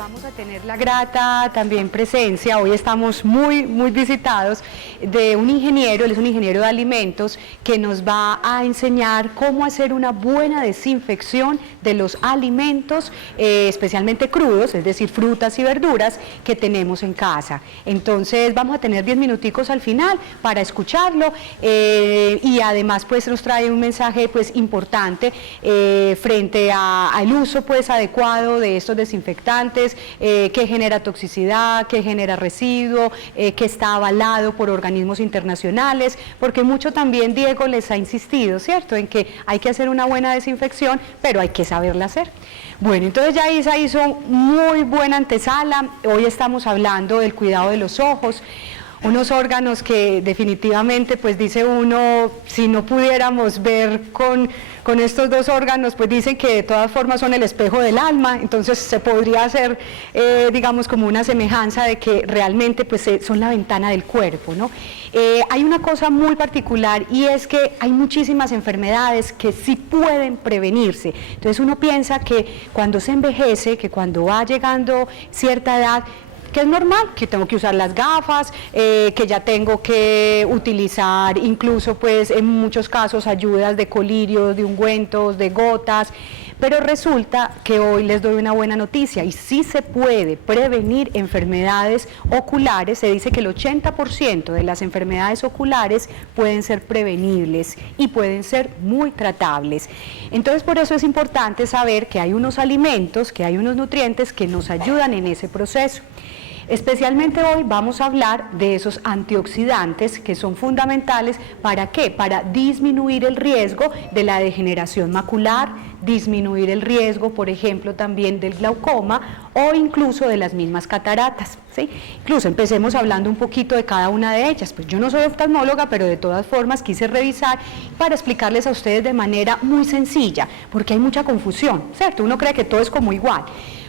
Vamos a tener la grata también presencia, hoy estamos muy visitados, de un ingeniero, él es un ingeniero de alimentos, que nos va a enseñar cómo hacer una buena desinfección de los alimentos, especialmente crudos, es decir, frutas y verduras que tenemos en casa. Entonces vamos a tener 10 minuticos al final para escucharlo y además pues nos trae un mensaje pues importante frente al uso pues adecuado de estos desinfectantes, que genera toxicidad, que genera residuo, que está avalado por organismos internacionales, porque mucho también Diego les ha insistido, ¿cierto?, en que hay que hacer una buena desinfección, pero hay que saberla hacer. Bueno, entonces ya Isa hizo muy buena antesala, hoy estamos hablando del cuidado de los ojos, unos órganos que definitivamente, pues dice uno, si no pudiéramos ver con estos dos órganos, pues dicen que de todas formas son el espejo del alma, entonces se podría hacer, digamos, como una semejanza de que realmente pues son la ventana del cuerpo, ¿no? Hay una cosa muy particular y es que hay muchísimas enfermedades que sí pueden prevenirse, entonces uno piensa que cuando se envejece, que cuando va llegando cierta edad, que es normal, que tengo que usar las gafas, que ya tengo que utilizar incluso pues en muchos casos ayudas de colirios, de ungüentos, de gotas, pero resulta que hoy les doy una buena noticia y sí se puede prevenir enfermedades oculares. Se dice que el 80% de las enfermedades oculares pueden ser prevenibles y pueden ser muy tratables. Entonces por eso es importante saber que hay unos alimentos, que hay unos nutrientes que nos ayudan en ese proceso. Especialmente hoy vamos a hablar de esos antioxidantes que son fundamentales. ¿Para qué? Para disminuir el riesgo de la degeneración macular, disminuir el riesgo, por ejemplo, también del glaucoma o incluso de las mismas cataratas, ¿sí? Incluso empecemos hablando un poquito de cada una de ellas. Pues yo no soy oftalmóloga, pero de todas formas quise revisar para explicarles a ustedes de manera muy sencilla, porque hay mucha confusión, ¿cierto? Uno cree que todo es como igual.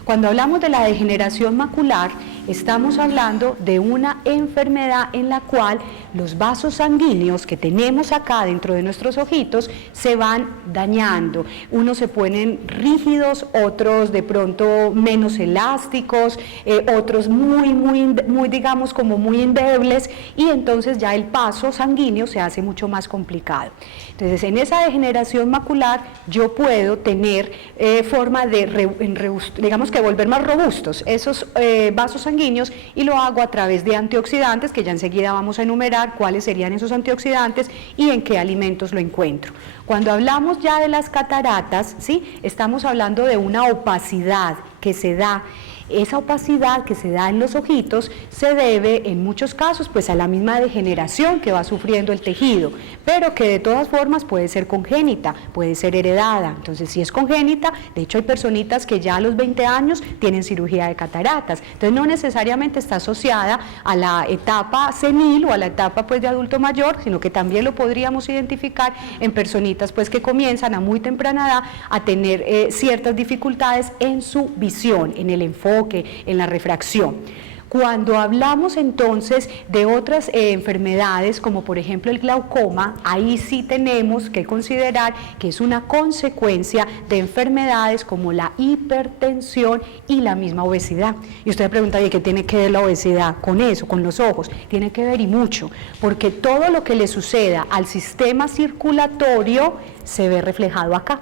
Cuando hablamos de la degeneración macular, estamos hablando de una enfermedad en la cual los vasos sanguíneos que tenemos acá dentro de nuestros ojitos se van dañando. Unos se ponen rígidos, otros de pronto menos elásticos, otros muy digamos como muy endebles, y entonces ya el paso sanguíneo se hace mucho más complicado. Entonces en esa degeneración macular yo puedo tener forma de, digamos que volver más robustos esos vasos sanguíneos, y lo hago a través de antioxidantes, que ya enseguida vamos a enumerar cuáles serían esos antioxidantes y en qué alimentos lo encuentro. Cuando hablamos ya de las cataratas, ¿sí?, estamos hablando de una opacidad que se da. Esa opacidad que se da en los ojitos se debe en muchos casos pues a la misma degeneración que va sufriendo el tejido, pero que de todas formas puede ser congénita, puede ser heredada. Entonces si es congénita, de hecho hay personitas que ya a los 20 años tienen cirugía de cataratas, entonces no necesariamente está asociada a la etapa senil o a la etapa pues de adulto mayor, sino que también lo podríamos identificar en personitas pues que comienzan a muy temprana edad a tener ciertas dificultades en su visión, en el enfoque, en la refracción. Cuando hablamos entonces de otras enfermedades, como por ejemplo el glaucoma, ahí sí tenemos que considerar que es una consecuencia de enfermedades como la hipertensión y la misma obesidad. Y usted pregunta, ¿qué tiene que ver la obesidad con eso, con los ojos? Tiene que ver y mucho, porque todo lo que le suceda al sistema circulatorio se ve reflejado acá.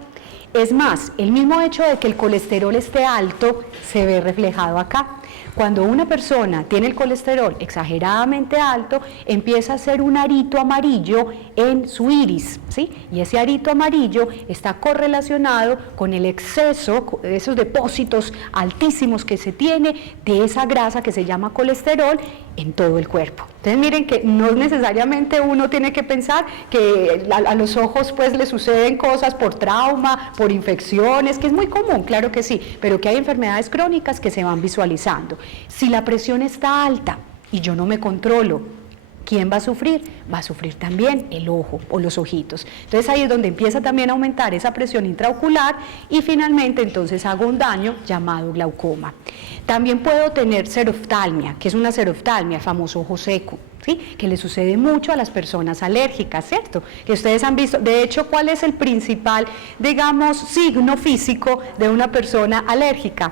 Es más, el mismo hecho de que el colesterol esté alto se ve reflejado acá. Cuando una persona tiene el colesterol exageradamente alto, empieza a hacer un arito amarillo en su iris, ¿sí? Y ese arito amarillo está correlacionado con el exceso de esos depósitos altísimos que se tiene de esa grasa que se llama colesterol en todo el cuerpo. Entonces miren que no necesariamente uno tiene que pensar que a los ojos pues le suceden cosas por trauma, por infecciones, que es muy común, claro que sí, pero que hay enfermedades crónicas que se van visualizando. Si la presión está alta y yo no me controlo, ¿quién va a sufrir? Va a sufrir también el ojo o los ojitos. Entonces ahí es donde empieza también a aumentar esa presión intraocular y finalmente entonces hago un daño llamado glaucoma. También puedo tener xeroftalmia, que es una xeroftalmia, el famoso ojo seco, ¿sí?, que le sucede mucho a las personas alérgicas, ¿cierto? Que ustedes han visto, de hecho, ¿cuál es el principal, digamos, signo físico de una persona alérgica?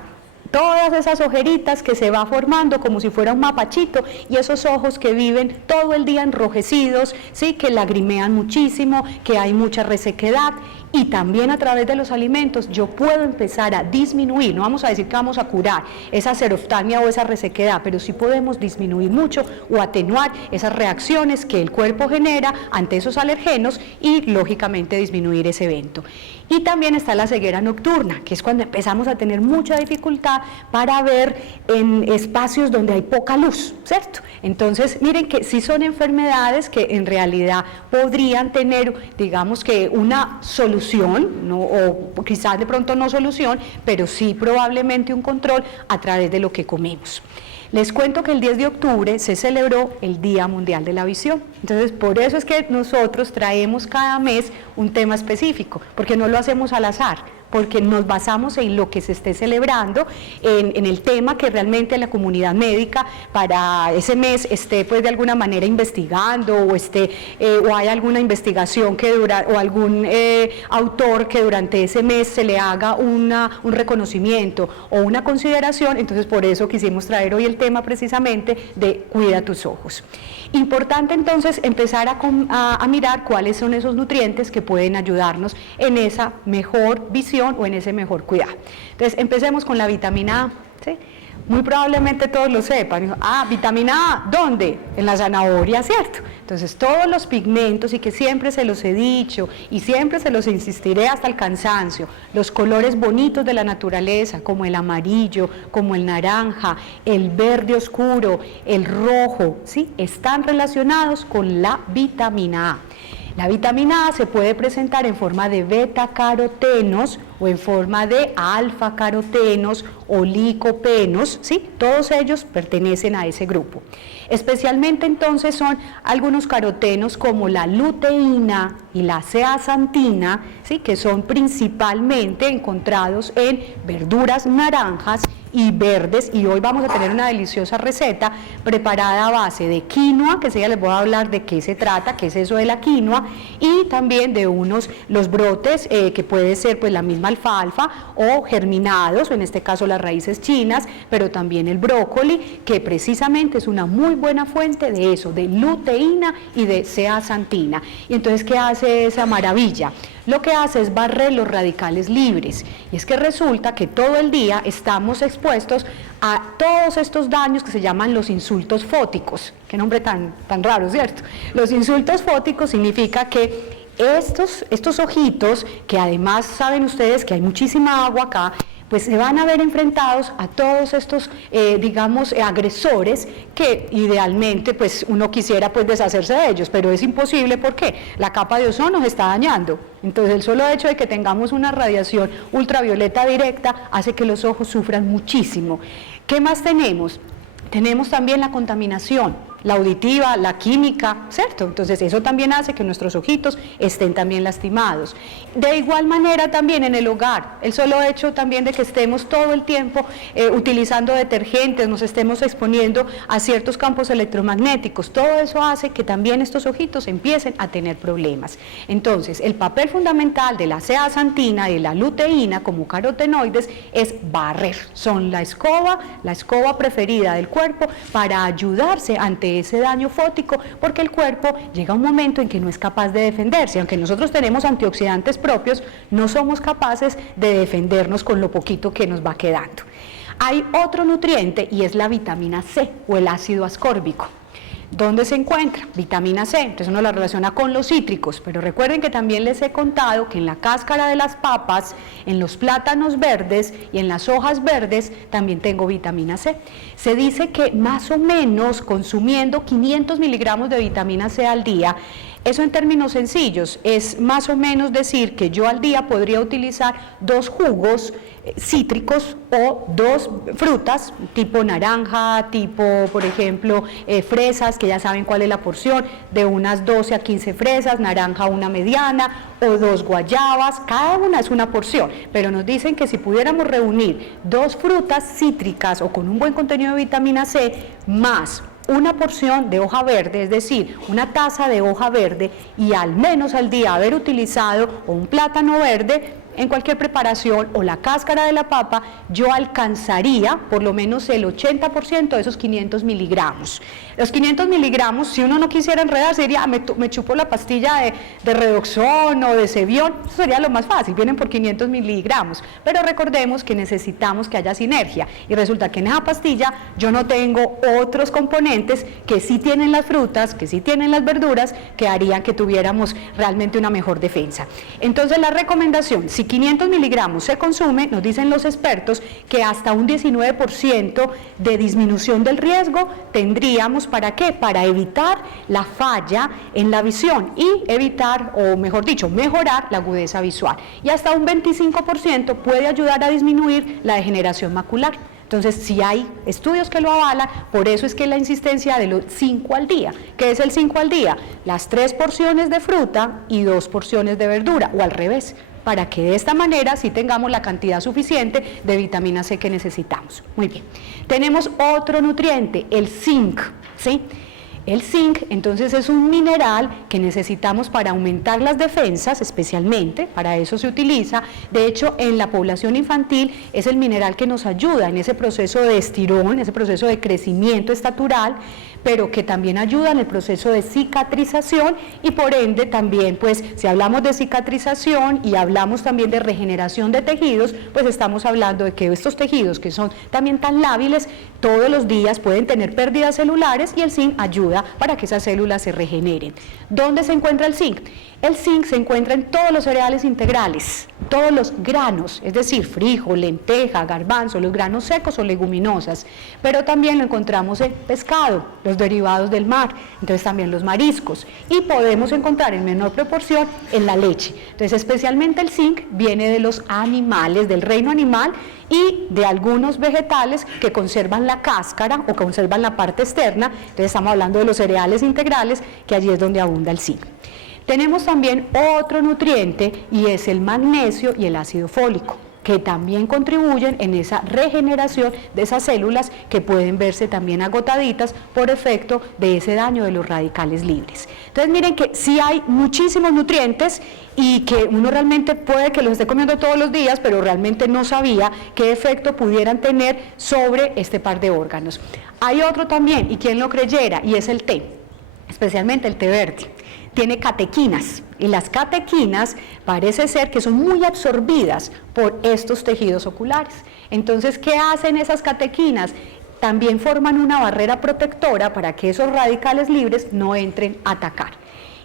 todas esas ojeritas que se va formando como si fuera un mapachito, y esos ojos que viven todo el día enrojecidos, ¿sí? Que lagrimean muchísimo, que hay mucha resequedad. Y también a través de los alimentos yo puedo empezar a disminuir, no vamos a decir que vamos a curar esa seroftalmia o esa resequedad, pero sí podemos disminuir mucho o atenuar esas reacciones que el cuerpo genera ante esos alergenos y lógicamente disminuir ese evento. Y también está la ceguera nocturna, que es cuando empezamos a tener mucha dificultad para ver en espacios donde hay poca luz, ¿cierto? Entonces, miren que sí son enfermedades que en realidad podrían tener, digamos que una solución, ¿no? O quizás de pronto no solución, pero sí probablemente un control a través de lo que comemos. Les cuento que el 10 de octubre se celebró el Día Mundial de la Visión. Entonces, por eso es que nosotros traemos cada mes un tema específico, porque no lo hacemos al azar, porque nos basamos en lo que se esté celebrando, en el tema que realmente la comunidad médica para ese mes esté pues de alguna manera investigando o hay alguna investigación que o algún autor que durante ese mes se le haga un reconocimiento o una consideración. Entonces por eso quisimos traer hoy el tema precisamente de cuida tus ojos. Importante entonces empezar a mirar cuáles son esos nutrientes que pueden ayudarnos en esa mejor visión o en ese mejor cuidado. Entonces empecemos con la vitamina A, ¿sí? Muy probablemente todos lo sepan. Vitamina A, ¿dónde? En la zanahoria, ¿cierto? Entonces todos los pigmentos, y que siempre se los he dicho y siempre se los insistiré hasta el cansancio, los colores bonitos de la naturaleza, como el amarillo, como el naranja, el verde oscuro, el rojo, ¿sí? Están relacionados con la vitamina A. La vitamina A se puede presentar en forma de betacarotenos o en forma de alfa-carotenos o licopenos, ¿sí? Todos ellos pertenecen a ese grupo. Especialmente entonces son algunos carotenos como la luteína y la zeaxantina, ¿sí? Que son principalmente encontrados en verduras naranjas y verdes, y hoy vamos a tener una deliciosa receta preparada a base de quinoa, que les voy a hablar de qué se trata, qué es eso de la quinoa, y también de los brotes que puede ser pues la misma alfalfa o germinados, o en este caso las raíces chinas, pero también el brócoli, que precisamente es una muy buena fuente de eso, de luteína y de zeaxantina. Y entonces, ¿qué hace esa maravilla? Lo que hace es barrer los radicales libres, y es que resulta que todo el día estamos expuestos a todos estos daños que se llaman los insultos fóticos. Qué nombre tan raro, ¿cierto? Los insultos fóticos significa que estos ojitos, que además saben ustedes que hay muchísima agua acá, pues se van a ver enfrentados a todos estos, agresores que idealmente pues uno quisiera pues deshacerse de ellos, pero es imposible. ¿Por qué? La capa de ozono nos está dañando. Entonces el solo hecho de que tengamos una radiación ultravioleta directa hace que los ojos sufran muchísimo. ¿Qué más tenemos? Tenemos también la contaminación, la auditiva, la química, ¿cierto? Entonces eso también hace que nuestros ojitos estén también lastimados. De igual manera también en el hogar, el solo hecho también de que estemos todo el tiempo utilizando detergentes, nos estemos exponiendo a ciertos campos electromagnéticos, todo eso hace que también estos ojitos empiecen a tener problemas. Entonces el papel fundamental de la zeaxantina y de la luteína como carotenoides es barrer, son la escoba preferida del cuerpo para ayudarse ante ese daño fótico, porque el cuerpo llega a un momento en que no es capaz de defenderse. Aunque nosotros tenemos antioxidantes propios, no somos capaces de defendernos con lo poquito que nos va quedando. Hay otro nutriente y es la vitamina C o el ácido ascórbico. ¿Dónde se encuentra? Vitamina C, entonces uno la relaciona con los cítricos, pero recuerden que también les he contado que en la cáscara de las papas, en los plátanos verdes y en las hojas verdes también tengo vitamina C. Se dice que más o menos consumiendo 500 miligramos de vitamina C al día, eso en términos sencillos es más o menos decir que yo al día podría utilizar 2 jugos cítricos o 2 frutas tipo naranja, tipo por ejemplo fresas, que ya saben cuál es la porción, de unas 12 a 15 fresas, naranja una mediana o 2 guayabas, cada una es una porción, pero nos dicen que si pudiéramos reunir 2 frutas cítricas o con un buen contenido de vitamina C más una porción de hoja verde, es decir, una taza de hoja verde, y al menos al día haber utilizado un plátano verde, en cualquier preparación o la cáscara de la papa, yo alcanzaría por lo menos el 80% de esos 500 miligramos. Los 500 miligramos, si uno no quisiera enredarse, diría, me chupo la pastilla de Redoxon o de Cevión, eso sería lo más fácil, vienen por 500 miligramos, pero recordemos que necesitamos que haya sinergia, y resulta que en esa pastilla yo no tengo otros componentes que sí tienen las frutas, que sí tienen las verduras, que harían que tuviéramos realmente una mejor defensa. Entonces la recomendación, si 500 miligramos se consume, nos dicen los expertos que hasta un 19% de disminución del riesgo tendríamos. ¿Para qué? Para evitar la falla en la visión y evitar, o mejor dicho, mejorar la agudeza visual. Y hasta un 25% puede ayudar a disminuir la degeneración macular. Entonces, si hay estudios que lo avalan, por eso es que la insistencia de los 5 al día. ¿Qué es el 5 al día? Las 3 porciones de fruta y 2 porciones de verdura, o al revés, para que de esta manera sí tengamos la cantidad suficiente de vitamina C que necesitamos. Muy bien. Tenemos otro nutriente, el zinc, ¿sí? El zinc, entonces, es un mineral que necesitamos para aumentar las defensas, especialmente, para eso se utiliza. De hecho, en la población infantil es el mineral que nos ayuda en ese proceso de estirón, en ese proceso de crecimiento estatural, pero que también ayuda en el proceso de cicatrización, y por ende también, pues, si hablamos de cicatrización y hablamos también de regeneración de tejidos, pues estamos hablando de que estos tejidos, que son también tan lábiles, todos los días pueden tener pérdidas celulares, y el zinc ayuda para que esas células se regeneren. ¿Dónde se encuentra el zinc? El zinc se encuentra en todos los cereales integrales, todos los granos, es decir, frijol, lenteja, garbanzo, los granos secos o leguminosas, pero también lo encontramos en pescado, los derivados del mar, entonces también los mariscos, y podemos encontrar en menor proporción en la leche. Entonces, especialmente el zinc viene de los animales, del reino animal, y de algunos vegetales que conservan la cáscara o conservan la parte externa. Entonces estamos hablando de los cereales integrales, que allí es donde abunda el zinc. Tenemos también otro nutriente, y es el magnesio y el ácido fólico, que también contribuyen en esa regeneración de esas células que pueden verse también agotaditas por efecto de ese daño de los radicales libres. Entonces miren que sí hay muchísimos nutrientes, y que uno realmente puede que los esté comiendo todos los días, pero realmente no sabía qué efecto pudieran tener sobre este par de órganos. Hay otro también, y quien lo creyera, y es el té, especialmente el té verde. Tiene catequinas, y las catequinas parece ser que son muy absorbidas por estos tejidos oculares. Entonces, ¿qué hacen esas catequinas? También forman una barrera protectora para que esos radicales libres no entren a atacar.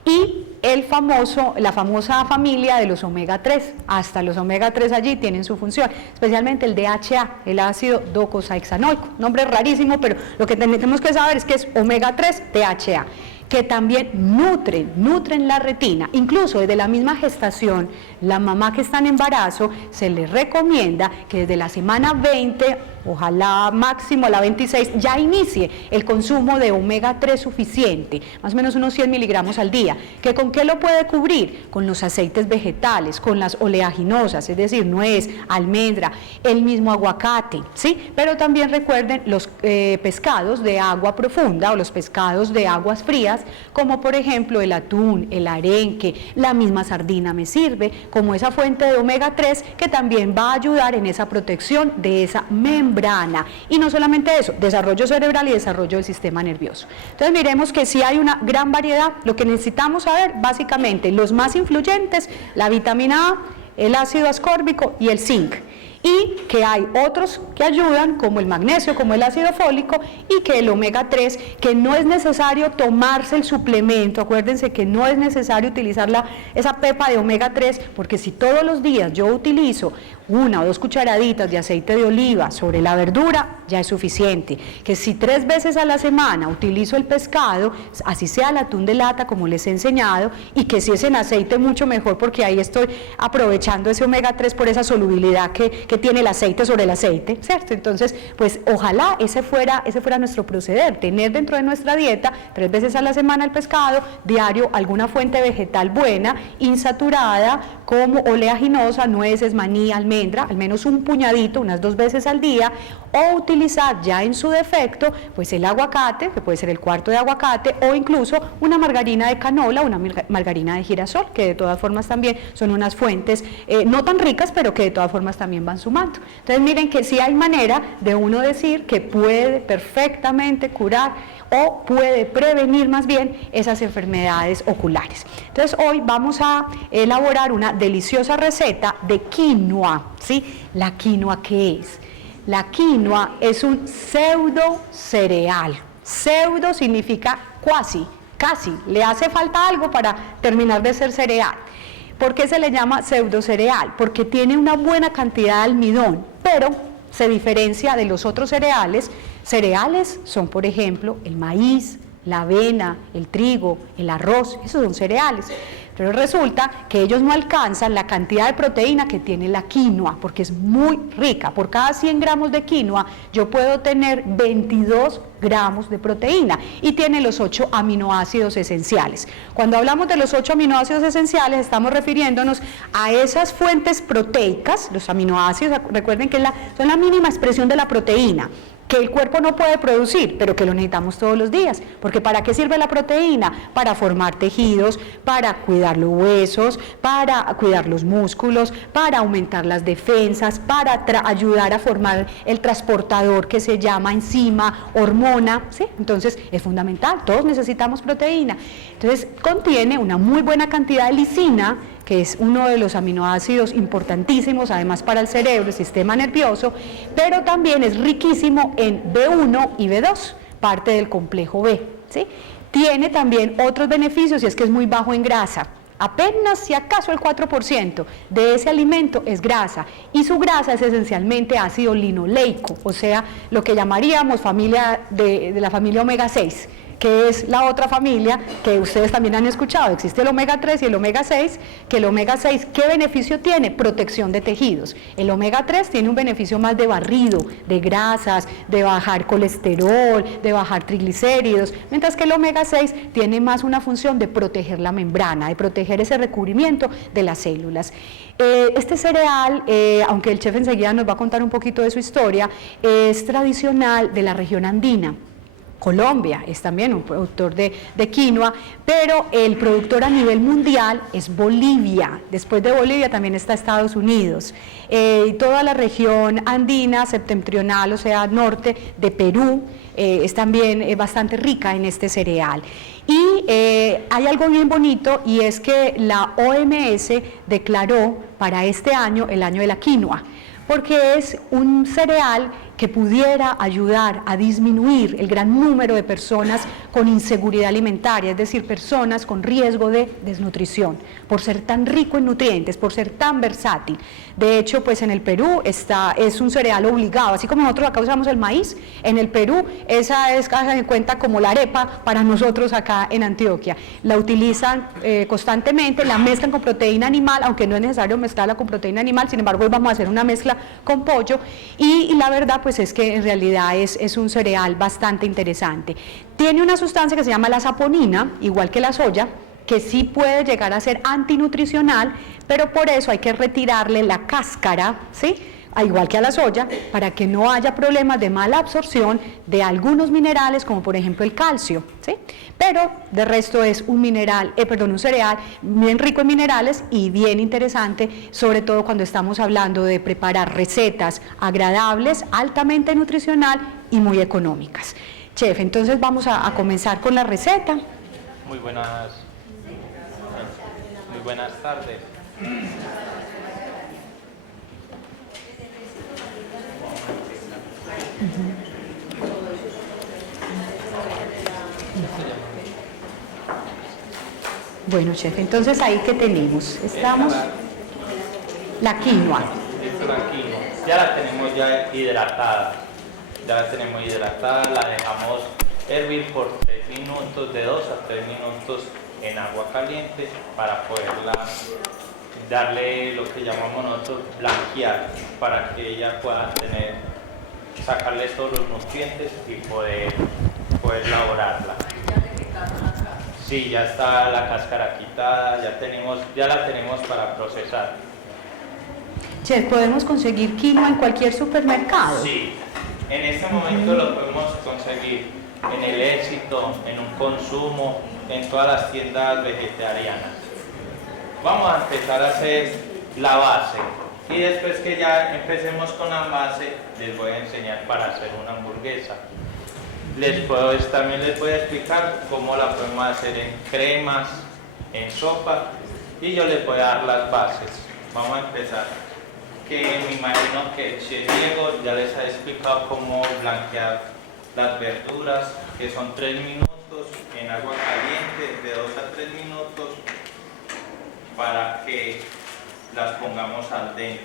Y la famosa familia de los omega 3, hasta los omega 3 allí tienen su función, especialmente el DHA, el ácido docosahexaenoico, nombre rarísimo, pero lo que tenemos que saber es que es omega 3 DHA, que también nutren la retina. Incluso desde la misma gestación, la mamá que está en embarazo, se le recomienda que desde la semana 20, ojalá máximo a la 26, ya inicie el consumo de omega 3 suficiente, más o menos unos 100 miligramos al día. ¿Que con qué lo puede cubrir? Con los aceites vegetales, con las oleaginosas, es decir, nuez, almendra, el mismo aguacate, ¿sí? Pero también recuerden los pescados de agua profunda o los pescados de aguas frías, como por ejemplo el atún, el arenque, la misma sardina me sirve como esa fuente de omega 3 que también va a ayudar en esa protección de esa membrana. Y no solamente eso, desarrollo cerebral y desarrollo del sistema nervioso. Entonces miremos que sí hay una gran variedad. Lo que necesitamos saber básicamente, los más influyentes, la vitamina A, el ácido ascórbico y el zinc. Y que hay otros que ayudan, como el magnesio, como el ácido fólico, y que el omega 3, que no es necesario tomarse el suplemento. Acuérdense que no es necesario utilizar esa pepa de omega 3, porque si todos los días yo utilizo 1 o 2 cucharaditas de aceite de oliva sobre la verdura, ya es suficiente. Que si 3 veces a la semana utilizo el pescado, así sea el atún de lata como les he enseñado, y que si es en aceite mucho mejor, porque ahí estoy aprovechando ese omega 3 por esa solubilidad que tiene el aceite sobre el aceite, ¿cierto? Entonces, pues ojalá ese fuera nuestro proceder, tener dentro de nuestra dieta 3 veces a la semana el pescado, diario alguna fuente vegetal buena, insaturada, como oleaginosa, nueces, maní, almendra, al menos un puñadito, unas 2 veces al día, o utilizar ya en su defecto pues el aguacate, que puede ser el cuarto de aguacate, o incluso una margarina de canola, una margarina de girasol, que de todas formas también son unas fuentes no tan ricas, pero que de todas formas también van sumando. Entonces miren que sí hay manera de uno decir que puede perfectamente curar o puede prevenir más bien esas enfermedades oculares. Entonces hoy vamos a elaborar una deliciosa receta de quinoa, ¿sí? ¿La quinoa qué es? La quinoa es un pseudo cereal. Pseudo significa cuasi, casi, le hace falta algo para terminar de ser cereal. ¿Por qué se le llama pseudo cereal? Porque tiene una buena cantidad de almidón, pero se diferencia de los otros cereales. Cereales son, por ejemplo, el maíz, la avena, el trigo, el arroz, esos son cereales. Pero resulta que ellos no alcanzan la cantidad de proteína que tiene la quinoa, porque es muy rica. Por cada 100 gramos de quinoa yo puedo tener 22 gramos de proteína y tiene los 8 aminoácidos esenciales. Cuando hablamos de los 8 aminoácidos esenciales estamos refiriéndonos a esas fuentes proteicas, los aminoácidos, recuerden que son la mínima expresión de la proteína, que el cuerpo no puede producir, pero que lo necesitamos todos los días, porque ¿para qué sirve la proteína? Para formar tejidos, para cuidar los huesos, para cuidar los músculos, para aumentar las defensas, para ayudar a formar el transportador que se llama enzima, hormona, ¿sí? Entonces es fundamental, todos necesitamos proteína. Entonces contiene una muy buena cantidad de lisina, que es uno de los aminoácidos importantísimos, además para el cerebro, el sistema nervioso, pero también es riquísimo en B1 y B2, parte del complejo B, ¿sí? Tiene también otros beneficios y es que es muy bajo en grasa. Apenas si acaso el 4% de ese alimento es grasa y su grasa es esencialmente ácido linoleico, o sea, lo que llamaríamos familia de la familia omega 6, que es la otra familia que ustedes también han escuchado. Existe el omega 3 y el omega 6, que el omega 6, ¿qué beneficio tiene? Protección de tejidos. El omega 3 tiene un beneficio más de barrido, de grasas, de bajar colesterol, de bajar triglicéridos, mientras que el omega 6 tiene más una función de proteger la membrana, de proteger ese recubrimiento de las células. Este cereal, aunque el chef enseguida nos va a contar un poquito de su historia, es tradicional de la región andina. Colombia es también un productor de quinoa, pero el productor a nivel mundial es Bolivia. Después de Bolivia también está Estados Unidos. Toda la región andina septentrional, o sea, norte de Perú, es también bastante rica en este cereal. Y hay algo bien bonito, y es que la OMS declaró para este año el año de la quinoa, porque es un cereal que pudiera ayudar a disminuir el gran número de personas con inseguridad alimentaria, es decir, personas con riesgo de desnutrición, por ser tan rico en nutrientes, por ser tan versátil. De hecho, pues en el Perú es un cereal obligado, así como nosotros acá usamos el maíz, en el Perú esa es, hagan en cuenta, como la arepa para nosotros acá en Antioquia. La utilizan constantemente, la mezclan con proteína animal, aunque no es necesario mezclarla con proteína animal, sin embargo hoy vamos a hacer una mezcla con pollo, y la verdad pues es que en realidad es un cereal bastante interesante. Tiene una sustancia que se llama la saponina, igual que la soya, que sí puede llegar a ser antinutricional, pero por eso hay que retirarle la cáscara, ¿sí? Igual que a la soya, para que no haya problemas de mala absorción de algunos minerales, como por ejemplo el calcio, ¿sí? Pero de resto es un cereal bien rico en minerales y bien interesante, sobre todo cuando estamos hablando de preparar recetas agradables, altamente nutricional y muy económicas. Chef, entonces vamos a comenzar con la receta. Muy buenas tardes. Bueno, chef, entonces ahí que tenemos, estamos la quinoa. Esta es la quinoa. Ya la tenemos hidratada. La dejamos hervir por 3 minutos, de 2 a 3 minutos en agua caliente para poderla darle lo que llamamos nosotros blanquear, para que ella pueda sacarle todos los nutrientes y poder elaborarla. Sí, ya está la cáscara quitada, ya la tenemos para procesar. Chef, ¿podemos conseguir quinoa en cualquier supermercado? Sí, En este momento lo podemos conseguir en el Éxito, en un consumo, en todas las tiendas vegetarianas. Vamos a empezar a hacer la base y después que ya empecemos con la base les voy a enseñar para hacer una hamburguesa. También les voy a explicar cómo la podemos hacer en cremas, en sopa, y yo les voy a dar las bases. Vamos a empezar, que me imagino que el chef Diego ya les ha explicado cómo blanquear las verduras, que son 3 minutos en agua caliente, de 2 a 3 minutos, para que las pongamos al dente.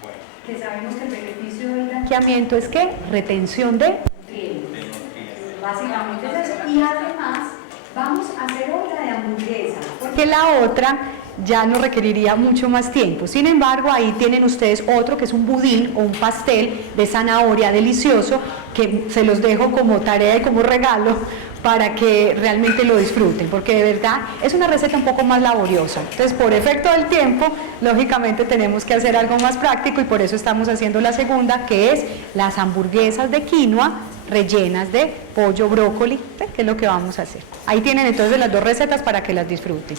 Bueno. Que sabemos que el beneficio del blanqueamiento es que retención de nutrientes. Básicamente es eso. Y además vamos a hacer otra de hamburguesa, porque la otra ya nos requeriría mucho más tiempo. Sin embargo, ahí tienen ustedes otro que es un budín o un pastel de zanahoria delicioso, que se los dejo como tarea y como regalo para que realmente lo disfruten, porque de verdad es una receta un poco más laboriosa. Entonces, por efecto del tiempo, lógicamente tenemos que hacer algo más práctico y por eso estamos haciendo la segunda, que es las hamburguesas de quinoa rellenas de pollo, brócoli, que es lo que vamos a hacer. Ahí tienen entonces las dos recetas para que las disfruten.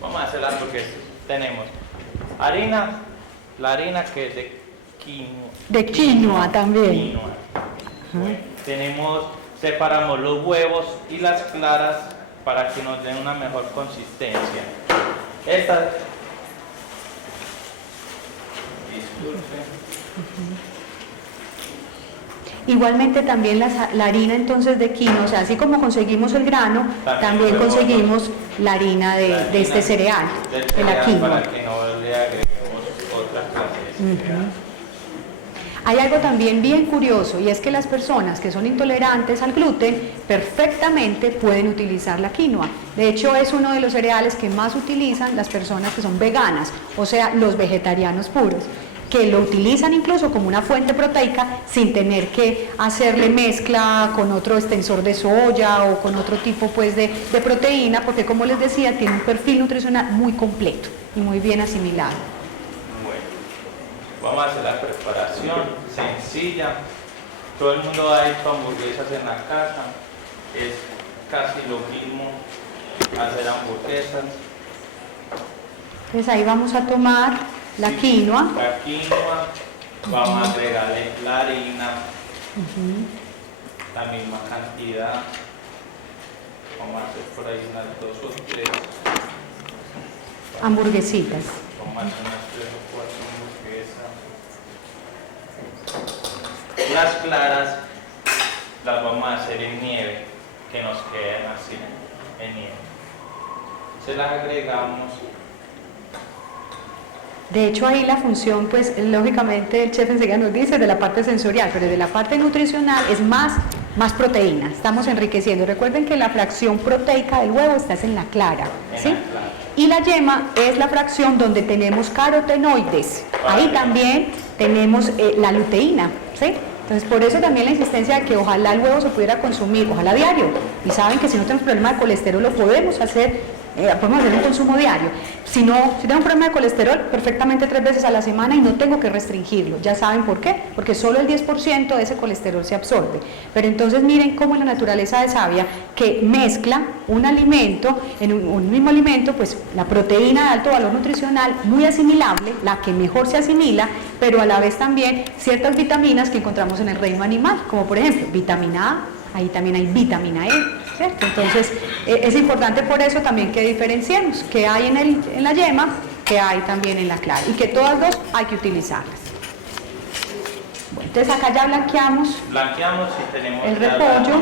Vamos a hacerlas porque tenemos harina, la harina que es de quinoa. De quinoa también. Quinoa. Bueno, separamos los huevos y las claras para que nos den una mejor consistencia. Disculpen. Igualmente también la harina entonces de quinoa, o sea, así como conseguimos el grano, también conseguimos la harina de este cereal, de la quinoa. Para que no le agreguemos otra clase de cereal. Hay algo también bien curioso y es que las personas que son intolerantes al gluten perfectamente pueden utilizar la quinoa. De hecho, es uno de los cereales que más utilizan las personas que son veganas, o sea, los vegetarianos puros, que lo utilizan incluso como una fuente proteica sin tener que hacerle mezcla con otro extensor de soya o con otro tipo pues de proteína, porque como les decía, tiene un perfil nutricional muy completo y muy bien asimilado. Vamos a hacer la preparación sencilla. Todo el mundo ha hecho hamburguesas en la casa. Es casi lo mismo hacer hamburguesas. Entonces ahí vamos a tomar la quinoa. La quinoa, vamos a agregarle la harina, la misma cantidad. Vamos a hacer por ahí unas 2 o 3 hamburguesitas. Vamos a hacer unas 3 o 4 hamburguesas. Las claras las vamos a hacer en nieve, que nos queden así en nieve. Se las agregamos. De hecho, ahí la función, pues lógicamente el chef enseguida nos dice de la parte sensorial, pero de la parte nutricional es más proteína, estamos enriqueciendo. Recuerden que la fracción proteica del huevo está en la clara, ¿sí? Y la yema es la fracción donde tenemos carotenoides, ahí también tenemos la luteína, ¿sí? Entonces, por eso también la insistencia de que ojalá el huevo se pudiera consumir, ojalá diario. Y saben que si no tenemos problema de colesterol, lo podemos hacer un consumo diario. Si tengo un problema de colesterol, perfectamente 3 veces a la semana y no tengo que restringirlo. Ya saben por qué, porque solo el 10% de ese colesterol se absorbe. Pero entonces miren cómo la naturaleza es sabia, que mezcla un alimento, en un mismo alimento, pues la proteína de alto valor nutricional, muy asimilable, la que mejor se asimila, pero a la vez también ciertas vitaminas que encontramos en el reino animal, como por ejemplo vitamina A, ahí también hay vitamina E, ¿cierto? Entonces es importante por eso también que diferenciemos que hay en la yema, que hay también en la clara, y que todas dos hay que utilizarlas. Bueno, entonces acá ya blanqueamos y tenemos el repollo.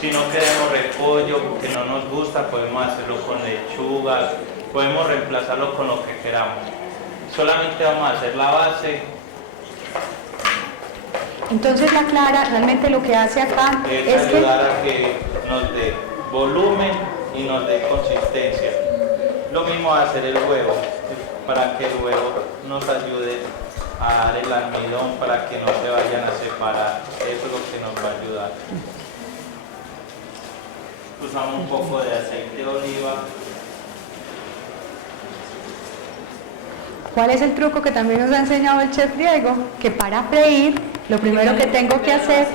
Si no queremos repollo, que no nos gusta, podemos hacerlo con lechugas, podemos reemplazarlo con lo que queramos. Solamente vamos a hacer la base. Entonces la clara realmente lo que hace acá es ayudar a que nos dé volumen y nos dé consistencia. Lo mismo va a hacer el huevo, para que el huevo nos ayude a dar el almidón para que no se vayan a separar. Eso es lo que nos va a ayudar. Usamos un poco de aceite de oliva. ¿Cuál es el truco que también nos ha enseñado el chef Diego? Que para freír, lo primero que tengo que hacer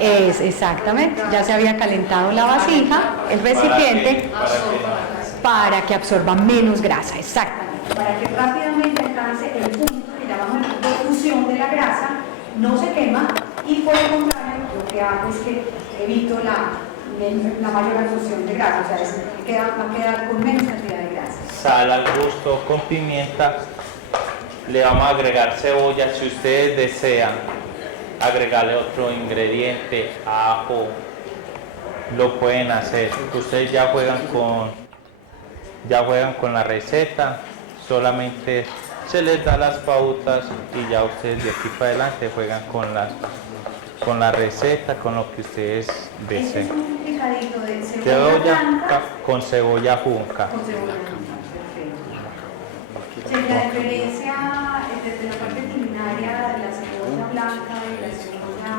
es, exactamente, ya se había calentado la vasija, el recipiente, para que absorba menos grasa, exactamente. Para que rápidamente alcance el punto que llamamos de fusión de la grasa, no se quema y por el contrario, lo que hago es que evito la mayor absorción de grasa, o sea, va a quedar con menos cantidad de grasa. Sal al gusto con pimienta. Le vamos a agregar cebolla, si ustedes desean agregarle otro ingrediente, ajo, lo pueden hacer. Ustedes ya juegan con la receta, solamente se les da las pautas y ya ustedes de aquí para adelante juegan con la receta, con lo que ustedes deseen. Este es un picadito de Cebolla blanca con cebolla junca. con cebolla blanca, perfecto. La diferencia desde la parte culinaria de la cebolla blanca y la cebolla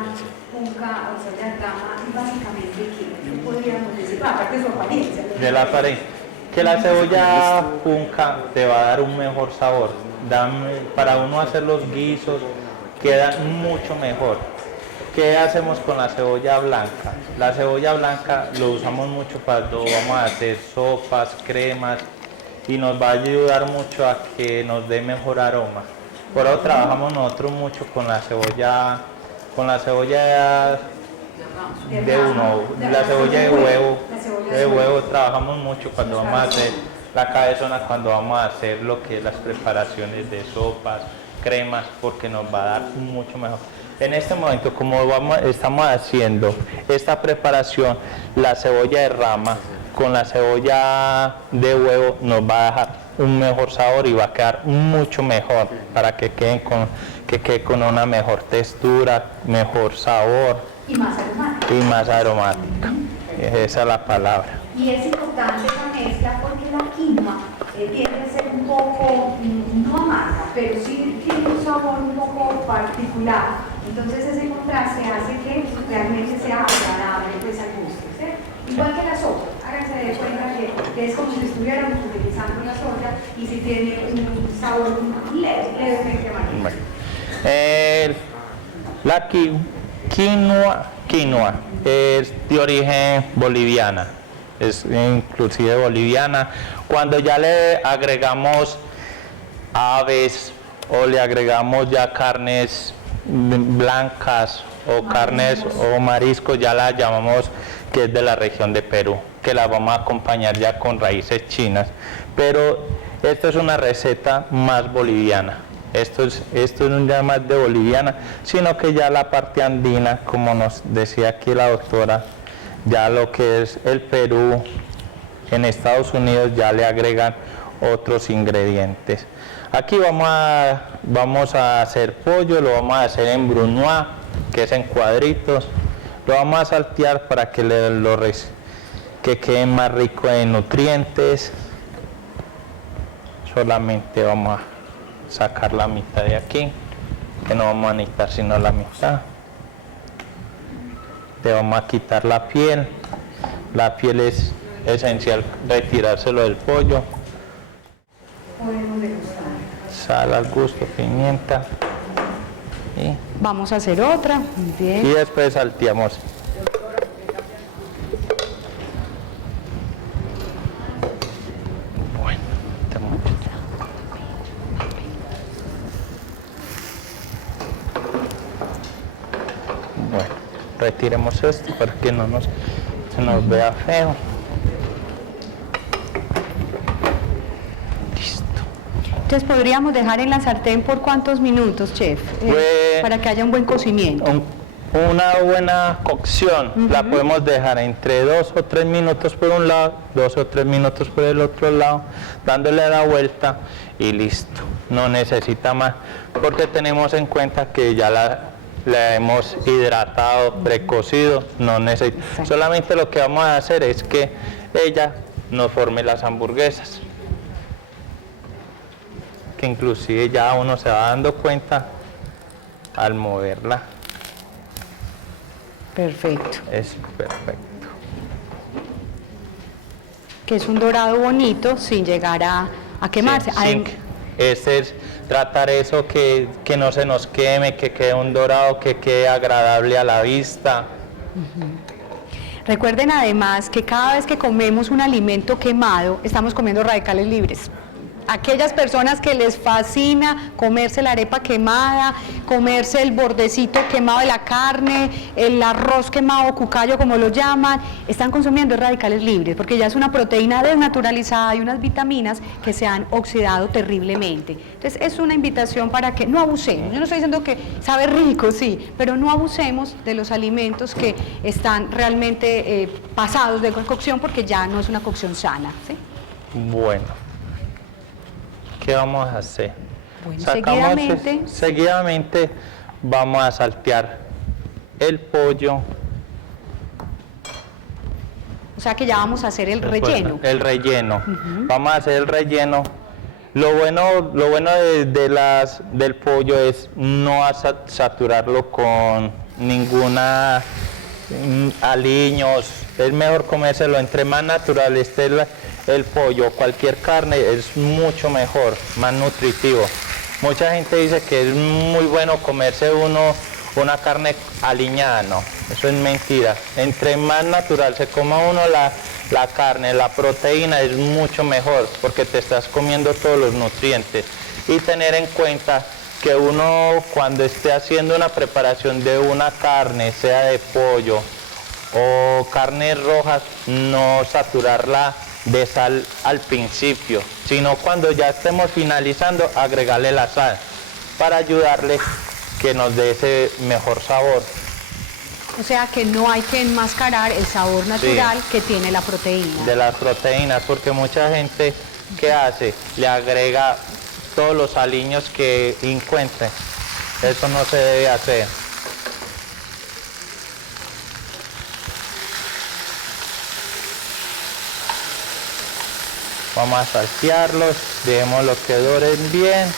junca o cebolla de rama es básicamente ¿qué podríamos decir? Aparte de su apariencia. De la apariencia. Que la cebolla junca te va a dar un mejor sabor. Para uno hacer los guisos queda mucho mejor. ¿Qué hacemos con la cebolla blanca? La cebolla blanca lo usamos mucho cuando vamos a hacer sopas, cremas y nos va a ayudar mucho a que nos dé mejor aroma. Por eso trabajamos nosotros mucho con la cebolla de uno, la cebolla de huevo trabajamos mucho cuando vamos a hacer la cabezona, cuando vamos a hacer lo que es las preparaciones de sopas, cremas, porque nos va a dar mucho mejor. En este momento, como estamos haciendo esta preparación, la cebolla de rama con la cebolla de huevo nos va a dejar un mejor sabor y va a quedar mucho mejor para que quede con una mejor textura, mejor sabor Y más aromática. y más aromática. Esa es la palabra. Y es importante la mezcla porque la quinoa tiende a ser un poco, no amarga, pero sí tiene un sabor un poco particular. Entonces ese contraste hace que realmente sea agradable pues, al gusto, ¿sí? Igual que la soja, háganse de cuenta que es como si estuviéramos utilizando la soja y si tiene un sabor levemente amarillo. La quinoa es de origen boliviana, es inclusive boliviana. Cuando ya le agregamos aves o le agregamos ya carnes blancas o carnes o mariscos, ya la llamamos que es de la región de Perú, que la vamos a acompañar ya con raíces chinas, pero esto es una receta más boliviana. Esto no es más de boliviana, sino que ya la parte andina, como nos decía aquí la doctora, ya lo que es el Perú, en Estados Unidos ya le agregan otros ingredientes. Aquí vamos a hacer pollo, lo vamos a hacer en brunoise, que es en cuadritos. Lo vamos a saltear para que que quede más rico en nutrientes. Solamente vamos a sacar la mitad de aquí, que no vamos a necesitar sino la mitad. Le vamos a quitar la piel. La piel es esencial retirárselo del pollo. Sal al gusto, pimienta. Y Vamos a hacer otra, muy bien. y después salteamos. Bueno, retiremos esto para que no se nos vea feo. Listo. Entonces podríamos dejar en la sartén por cuántos minutos, chef, Pues, para que haya un buen cocimiento. Una buena cocción la podemos dejar entre 2 o 3 minutos por un lado, 2 o 3 minutos por el otro lado, dándole la vuelta y listo. No necesita más, porque tenemos en cuenta que ya la hemos hidratado, precocido, no necesita. Solamente lo que vamos a hacer es que ella nos forme las hamburguesas, que inclusive ya uno se va dando cuenta al moverla. Perfecto. Es perfecto. Que es un dorado bonito sin llegar a quemarse. Sí, Este es tratar eso que no se nos queme, que quede un dorado, que quede agradable a la vista. Recuerden además que cada vez que comemos un alimento quemado, estamos comiendo radicales libres. Aquellas personas que les fascina comerse la arepa quemada, comerse el bordecito quemado de la carne, el arroz quemado, cucayo como lo llaman, están consumiendo radicales libres, porque ya es una proteína desnaturalizada y unas vitaminas que se han oxidado terriblemente. Entonces es una invitación para que no abusemos. Yo no estoy diciendo que sabe rico, sí, pero no abusemos de los alimentos que están realmente pasados de cocción, porque ya no es una cocción sana, ¿sí? Bueno, ¿qué vamos a hacer? Bueno, seguidamente vamos a saltear el pollo. O sea que ya vamos a hacer el relleno. El relleno. Vamos a hacer el relleno. Lo bueno del pollo es no saturarlo con ninguna aliños. Es mejor comérselo. Entre más natural esté el pollo, cualquier carne, es mucho mejor, más nutritivo. Mucha gente dice que es muy bueno comerse una carne aliñada. No, eso es mentira. Entre más natural se coma uno la carne, la proteína, es mucho mejor, porque te estás comiendo todos los nutrientes. Y tener en cuenta que uno, cuando esté haciendo una preparación de una carne, sea de pollo o carnes rojas, no saturarla de sal al principio, sino cuando ya estemos finalizando, agregarle la sal para ayudarle que nos dé ese mejor sabor. O sea que no hay que enmascarar el sabor natural que tiene la proteína. De las proteínas, porque mucha gente, ¿qué hace? Le agrega todos los aliños que encuentre. Eso no se debe hacer. Vamos a saltearlos, dejémoslo que doren bien.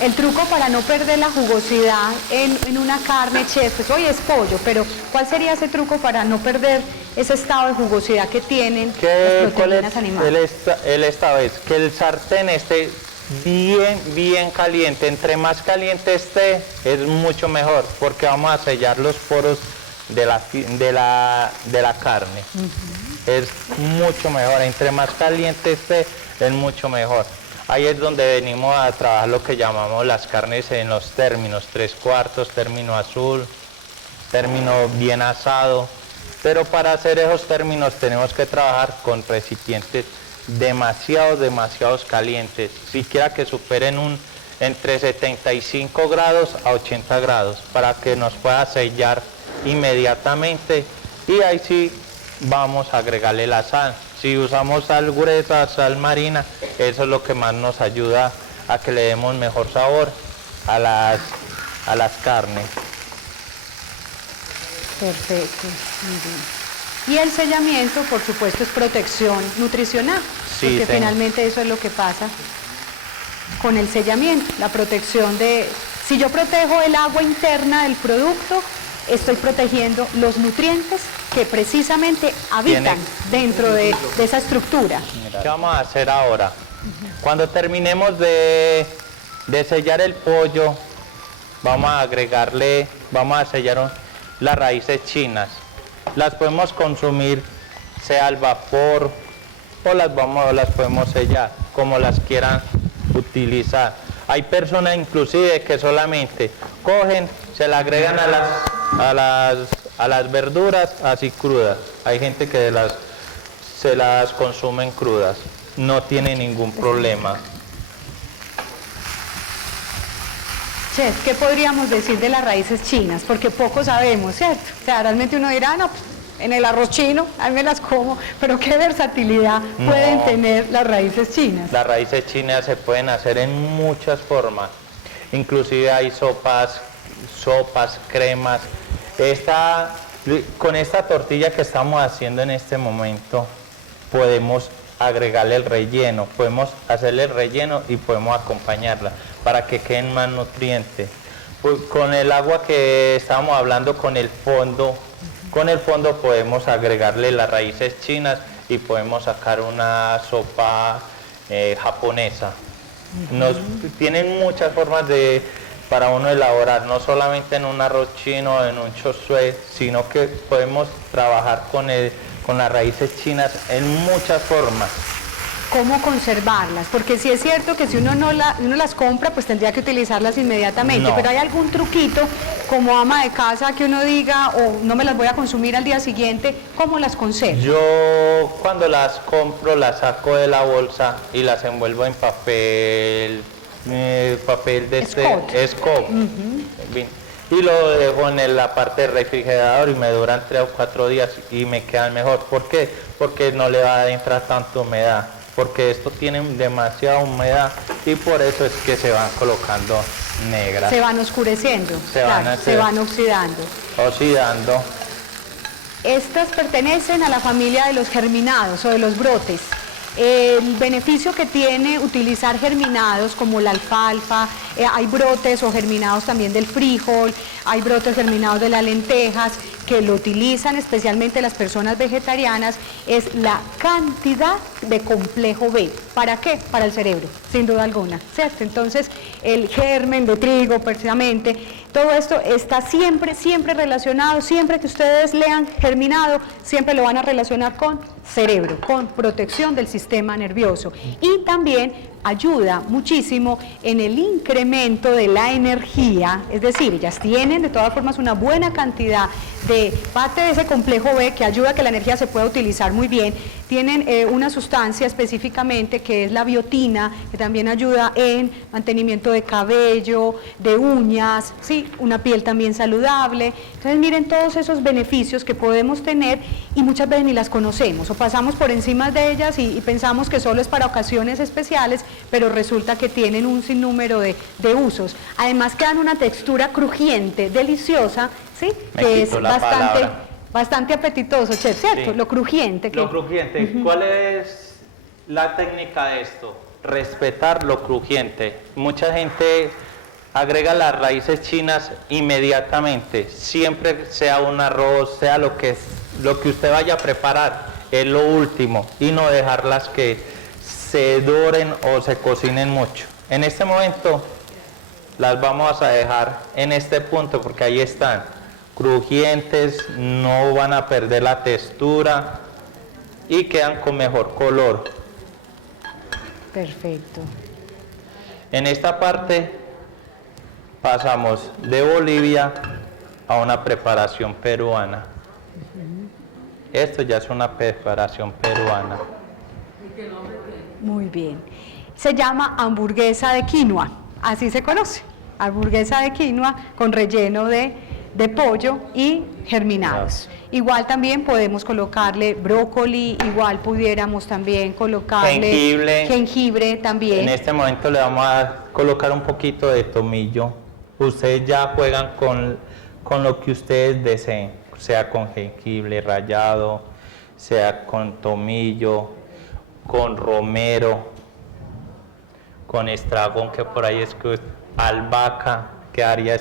El truco para no perder la jugosidad en una carne, chef, pues hoy es pollo, pero ¿cuál sería ese truco para no perder ese estado de jugosidad que tienen las proteínas animales? El estado es que el sartén esté bien caliente. Entre más caliente esté, es mucho mejor, porque vamos a sellar los poros de la carne. Es mucho mejor, entre más caliente esté, es mucho mejor. Ahí es donde venimos a trabajar lo que llamamos las carnes en los términos, 3/4, término azul, término bien asado. Pero para hacer esos términos tenemos que trabajar con recipientes demasiados calientes, siquiera que superen entre 75 grados a 80 grados, para que nos pueda sellar inmediatamente, y ahí sí vamos a agregarle la sal. Si usamos sal gruesa, sal marina, eso es lo que más nos ayuda a que le demos mejor sabor a las carnes. Perfecto, muy bien. Y el sellamiento, por supuesto, es protección nutricional, Sí, porque finalmente eso es lo que pasa con el sellamiento, la protección de... Si yo protejo el agua interna del producto, estoy protegiendo los nutrientes que precisamente habitan dentro de esa estructura. ¿Qué vamos a hacer ahora? Cuando terminemos de sellar el pollo, vamos a sellar las raíces chinas. Las podemos consumir, sea al vapor, o las podemos sellar, como las quieran utilizar. Hay personas inclusive que solamente cogen, se la agregan a las verduras así crudas. Hay gente que se las consumen crudas, no tiene ningún problema. Chef, ¿qué podríamos decir de las raíces chinas? Porque poco sabemos, ¿cierto? O sea, realmente uno dirá, no, en el arroz chino, a mí me las como, pero ¿qué versatilidad pueden tener las raíces chinas? Las raíces chinas se pueden hacer en muchas formas, inclusive hay sopas, cremas. Con esta tortilla que estamos haciendo en este momento, podemos agregarle el relleno, podemos hacerle el relleno y podemos acompañarla para que queden más nutrientes. Pues con el agua que estábamos hablando, con el fondo podemos agregarle las raíces chinas y podemos sacar una sopa japonesa. Tienen muchas formas para uno elaborar, no solamente en un arroz chino o en un chop suey, sino que podemos trabajar con las raíces chinas en muchas formas. ¿Cómo conservarlas? Porque sí es cierto que si uno no las compra, pues tendría que utilizarlas inmediatamente, No. pero ¿hay algún truquito como ama de casa que uno diga, o no me las voy a consumir al día siguiente, cómo las conservo? Yo cuando las compro las saco de la bolsa y las envuelvo en papel de Scott. Scott. Bien. Y lo dejo en la parte del refrigerador y me duran 3 o 4 días y me quedan mejor. ¿Por qué? Porque no le va a entrar tanta humedad, porque esto tiene demasiada humedad y por eso es que se van colocando negras. Se van oscureciendo, Se van oxidando. Oxidando. Estas pertenecen a la familia de los germinados o de los brotes. El beneficio que tiene utilizar germinados como la alfalfa, hay brotes o germinados también del frijol, hay brotes germinados de las lentejas, que lo utilizan especialmente las personas vegetarianas, es la cantidad de complejo B. ¿Para qué? Para el cerebro, sin duda alguna, ¿cierto? Entonces, el germen de trigo, precisamente, todo esto está siempre relacionado, siempre que ustedes lean germinado, siempre lo van a relacionar con cerebro, con protección del sistema nervioso. Y también ayuda muchísimo en el incremento de la energía, es decir, ellas tienen de todas formas una buena cantidad de parte de ese complejo B que ayuda a que la energía se pueda utilizar muy bien. Tienen una sustancia específicamente que es la biotina, que también ayuda en mantenimiento de cabello, de uñas, ¿sí? Una piel también saludable. Entonces miren todos esos beneficios que podemos tener y muchas veces ni las conocemos o pasamos por encima de ellas y pensamos que solo es para ocasiones especiales, pero resulta que tienen un sinnúmero de usos. Además que dan una textura crujiente, deliciosa, ¿sí? Que es bastante apetitoso, chef, ¿cierto? Sí. Lo crujiente. Lo crujiente. ¿Cuál es la técnica de esto? Respetar lo crujiente. Mucha gente agrega las raíces chinas inmediatamente. Siempre sea un arroz, sea lo que usted vaya a preparar, es lo último. Y no dejarlas que se doren o se cocinen mucho. En este momento las vamos a dejar en este punto porque ahí están crujientes, no van a perder la textura y quedan con mejor color. Perfecto. En esta parte pasamos de Bolivia a una preparación peruana. Esto ya es una preparación peruana. Muy bien. Se llama hamburguesa de quinoa, así se conoce. Hamburguesa de quinoa con relleno de pollo y germinados. Igual también podemos colocarle brócoli, igual pudiéramos también colocarle jengibre también. En este momento le vamos a colocar un poquito de tomillo. Ustedes ya juegan con lo que ustedes deseen, sea con jengibre rallado, sea con tomillo, con romero, con estragón, que por ahí es que albahaca, quedaría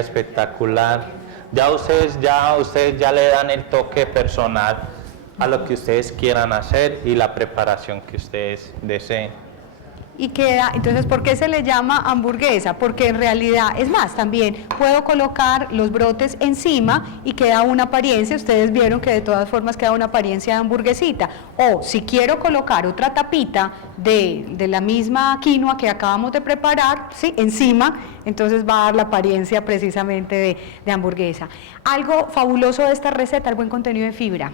espectacular. Ya ustedes ya le dan el toque personal a lo que ustedes quieran hacer y la preparación que ustedes deseen. Y queda, entonces, ¿por qué se le llama hamburguesa? Porque en realidad, es más, también puedo colocar los brotes encima y queda una apariencia, ustedes vieron que de todas formas queda una apariencia de hamburguesita. O si quiero colocar otra tapita de la misma quinoa que acabamos de preparar, ¿sí? Encima, entonces va a dar la apariencia precisamente de hamburguesa. Algo fabuloso de esta receta, el buen contenido de fibra.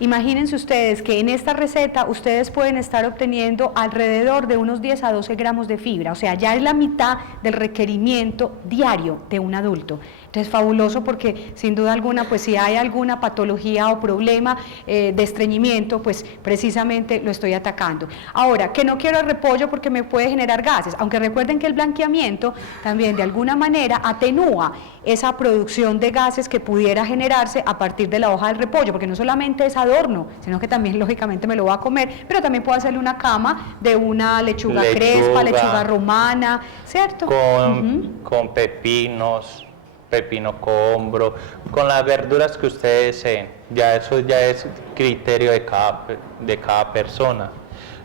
Imagínense ustedes que en esta receta ustedes pueden estar obteniendo alrededor de unos 10 a 12 gramos de fibra, o sea, ya es la mitad del requerimiento diario de un adulto. Entonces, fabuloso porque sin duda alguna, pues si hay alguna patología o problema de estreñimiento, pues precisamente lo estoy atacando. Ahora, que no quiero el repollo porque me puede generar gases, aunque recuerden que el blanqueamiento también de alguna manera atenúa esa producción de gases que pudiera generarse a partir de la hoja del repollo, porque no solamente es adorno, sino que también lógicamente me lo va a comer, pero también puedo hacerle una cama de una lechuga crespa, lechuga romana, ¿cierto? Con pepinos, pepino combro, con las verduras que ustedes deseen. Ya eso ya es criterio de cada persona.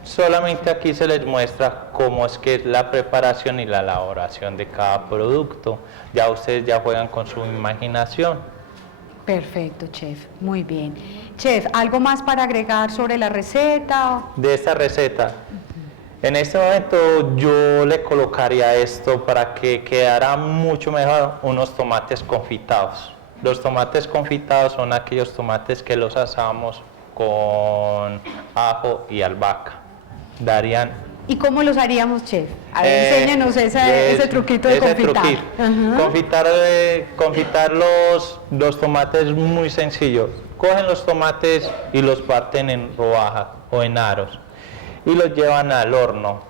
Solamente aquí se les muestra cómo es que es la preparación y la elaboración de cada producto. Ya ustedes ya juegan con su imaginación. Perfecto, chef, muy bien. Chef, ¿algo más para agregar sobre la receta? De esta receta, en este momento yo le colocaría esto para que quedara mucho mejor, unos tomates confitados. Los tomates confitados son aquellos tomates que los asamos con ajo y albahaca. Darían... ¿Y cómo los haríamos, chef? A ver, enséñanos ese truquito de confitar. Confitar los tomates es muy sencillo. Cogen los tomates y los parten en rodajas o en aros y los llevan al horno.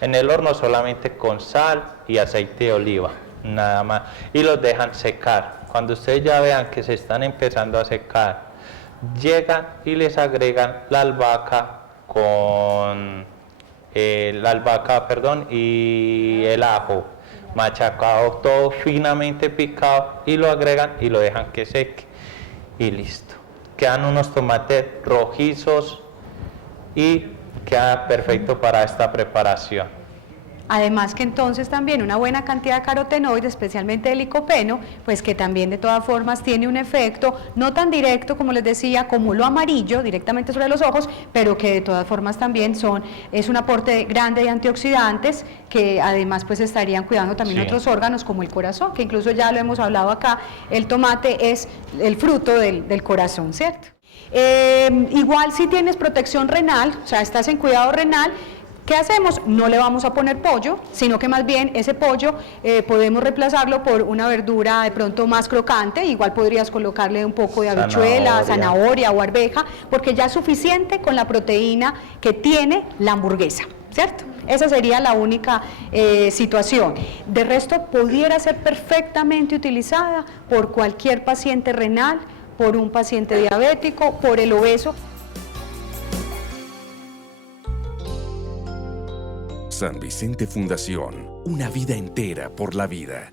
En el horno solamente con sal y aceite de oliva, nada más. Y los dejan secar. Cuando ustedes ya vean que se están empezando a secar, llegan y les agregan la albahaca y el ajo machacado, todo finamente picado, y lo agregan y lo dejan que seque y listo. Quedan unos tomates rojizos y queda perfecto para esta preparación. Además que entonces también una buena cantidad de carotenoides, especialmente el licopeno, pues que también de todas formas tiene un efecto no tan directo, como les decía, como lo amarillo directamente sobre los ojos, pero que de todas formas también es un aporte grande de antioxidantes que además pues estarían cuidando también otros órganos como el corazón, que incluso ya lo hemos hablado acá, el tomate es el fruto del corazón, ¿cierto? Igual si tienes protección renal, o sea, estás en cuidado renal, ¿qué hacemos? No le vamos a poner pollo, sino que más bien ese pollo podemos reemplazarlo por una verdura de pronto más crocante. Igual podrías colocarle un poco de habichuela, zanahoria o arveja, porque ya es suficiente con la proteína que tiene la hamburguesa, ¿cierto? Esa sería la única situación. De resto, pudiera ser perfectamente utilizada por cualquier paciente renal, por un paciente diabético, por el obeso. San Vicente Fundación, una vida entera por la vida.